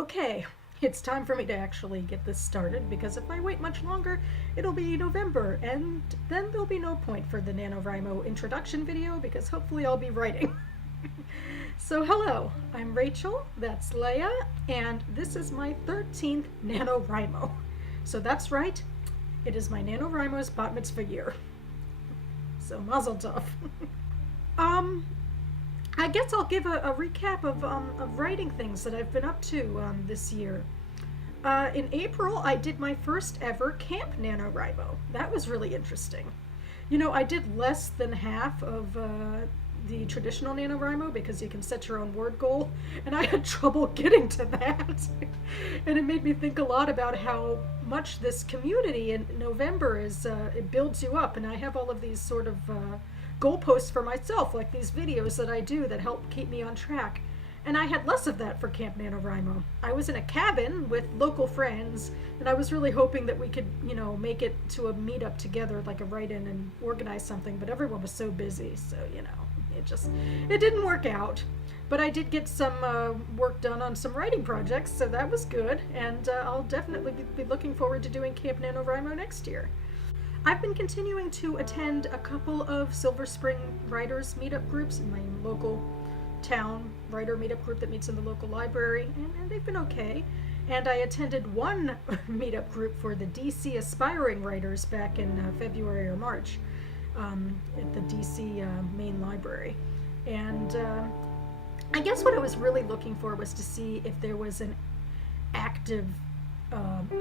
Okay, it's time for me to actually get this started because if I wait much longer, it'll be November, and then there'll be no point for the NaNoWriMo introduction video because hopefully I'll be writing. So hello, I'm Rachel, that's Leia, and this is my 13th NaNoWriMo. So that's right, it is my NaNoWriMo's bat mitzvah year. So mazel tov. um, I guess I'll give a recap of writing things that I've been up to this year. In April, I did my first ever Camp NaNoWriMo. That was really interesting. You know, I did less than half of the traditional NaNoWriMo because you can set your own word goal, and I had trouble getting to that. And it made me think a lot about how much this community in November is, it builds you up, and I have all of these sort of goalposts for myself, like these videos that I do that help keep me on track. And I had less of that for Camp NaNoWriMo. I was in a cabin with local friends, and I was really hoping that we could, you know, make it to a meetup together, like a write-in, and organize something, but everyone was so busy, so, you know, it didn't work out. But I did get some work done on some writing projects, so that was good, and I'll definitely be looking forward to doing Camp NaNoWriMo next year. I've been continuing to attend a couple of Silver Spring writers meetup groups in my local town writer meetup group that meets in the local library, and they've been okay. And I attended one meetup group for the DC aspiring writers back in February or March at the DC main library. And I guess what I was really looking for was to see if there was an active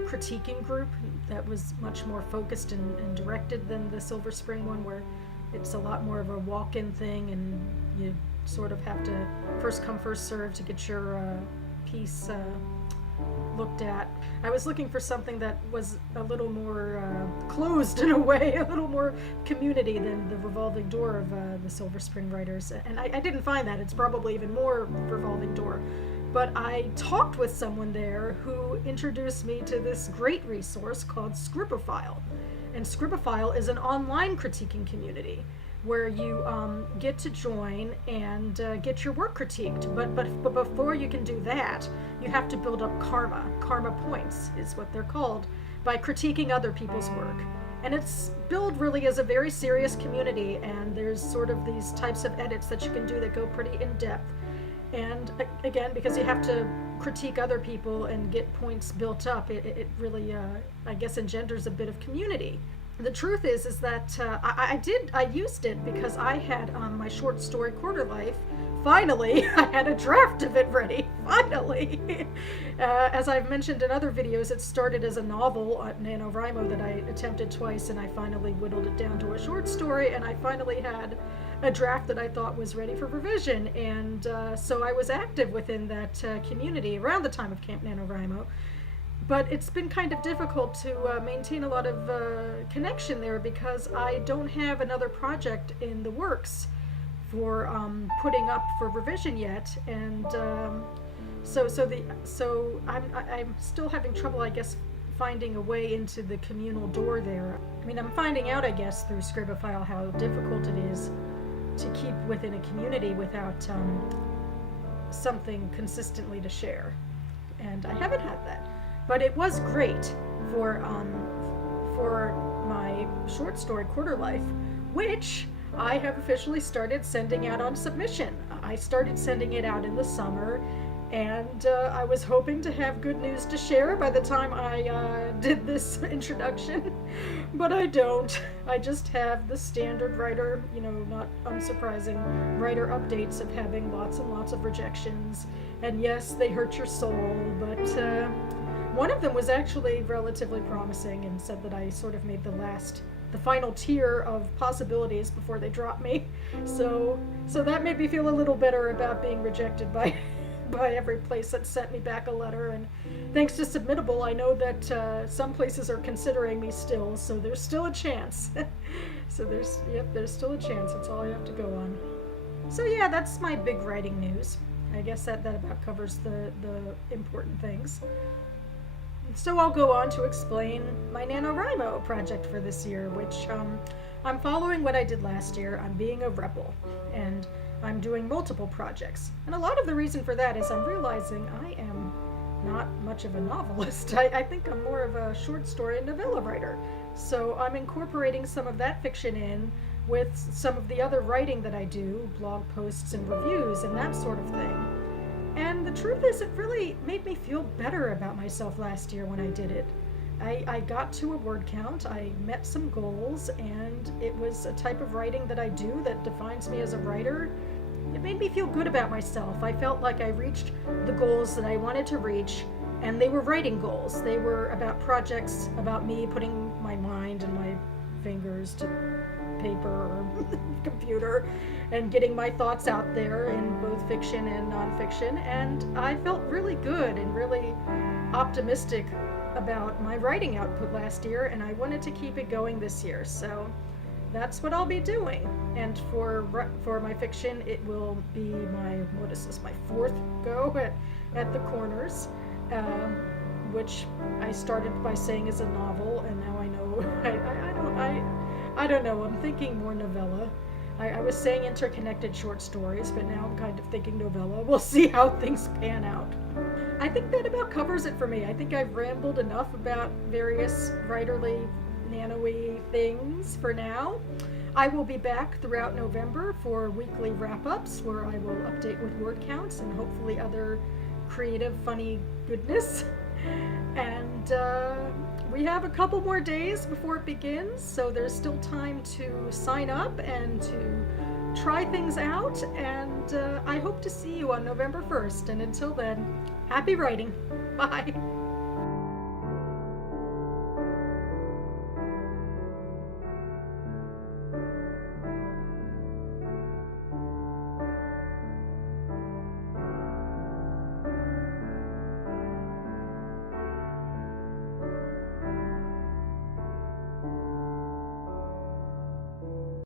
critiquing group that was much more focused and directed than the Silver Spring one, where it's a lot more of a walk-in thing and you sort of have to first come first serve to get your piece looked at. I was looking for something that was a little more closed in a way, a little more community than the revolving door of the Silver Spring writers, and I didn't find that. It's probably even more revolving door. But I talked with someone there who introduced me to this great resource called Scribophile. And Scribophile is an online critiquing community where you get to join and get your work critiqued. But before you can do that, you have to build up karma. Karma points is what they're called, by critiquing other people's work. And it's billed really as a very serious community, and there's sort of these types of edits that you can do that go pretty in depth. And again, because you have to critique other people and get points built up, it really, I guess, engenders a bit of community. The truth is that I used it because I had my short story Quarter Life. Finally, I had a draft of it ready. Finally, as I've mentioned in other videos, it started as a novel at NaNoWriMo that I attempted twice, and I finally whittled it down to a short story, and I finally had a draft that I thought was ready for revision. And so I was active within that community around the time of Camp NaNoWriMo. But it's been kind of difficult to maintain a lot of connection there because I don't have another project in the works for putting up for revision yet, and so I'm still having trouble, I guess, finding a way into the communal door there. I mean, I'm finding out, I guess, through Scribophile how difficult it is to keep within a community without something consistently to share, and I haven't had that. But it was great for my short story Quarter Life, which I have officially started sending out on submission. I started sending it out in the summer, and I was hoping to have good news to share by the time I did this introduction, but I don't. I just have the standard writer, you know, not unsurprising, writer updates of having lots and lots of rejections, and yes, they hurt your soul, but one of them was actually relatively promising and said that I sort of made the final tier of possibilities before they dropped me. So that made me feel a little better about being rejected by every place that sent me back a letter. And thanks to Submittable, I know that some places are considering me still, so there's still a chance. So there's still a chance. That's all I have to go on. So yeah, that's my big writing news. I guess that about covers the important things. So I'll go on to explain my NaNoWriMo project for this year, which I'm following what I did last year. I'm being a rebel, and I'm doing multiple projects. And a lot of the reason for that is I'm realizing I am not much of a novelist. I think I'm more of a short story and novella writer. So I'm incorporating some of that fiction in with some of the other writing that I do, blog posts and reviews and that sort of thing. And the truth is, it really made me feel better about myself last year when I did it. I got to a word count, I met some goals, and it was a type of writing that I do that defines me as a writer. It made me feel good about myself. I felt like I reached the goals that I wanted to reach, and they were writing goals. They were about projects, about me putting my mind and my fingers to paper or computer and getting my thoughts out there in both fiction and nonfiction. And I felt really good and really optimistic about my writing output last year, and I wanted to keep it going this year. So that's what I'll be doing. And for my fiction, it will be my fourth go at the corners, which I started by saying is a novel, and now I know I don't know. I'm thinking more novella. I was saying interconnected short stories, but now I'm kind of thinking novella. We'll see how things pan out. I think that about covers it for me. I think I've rambled enough about various writerly, nano-y things for now. I will be back throughout November for weekly wrap-ups where I will update with word counts and hopefully other creative, funny goodness. And we have a couple more days before it begins, so there's still time to sign up and to try things out, and I hope to see you on November 1st. And until then, happy writing. Bye.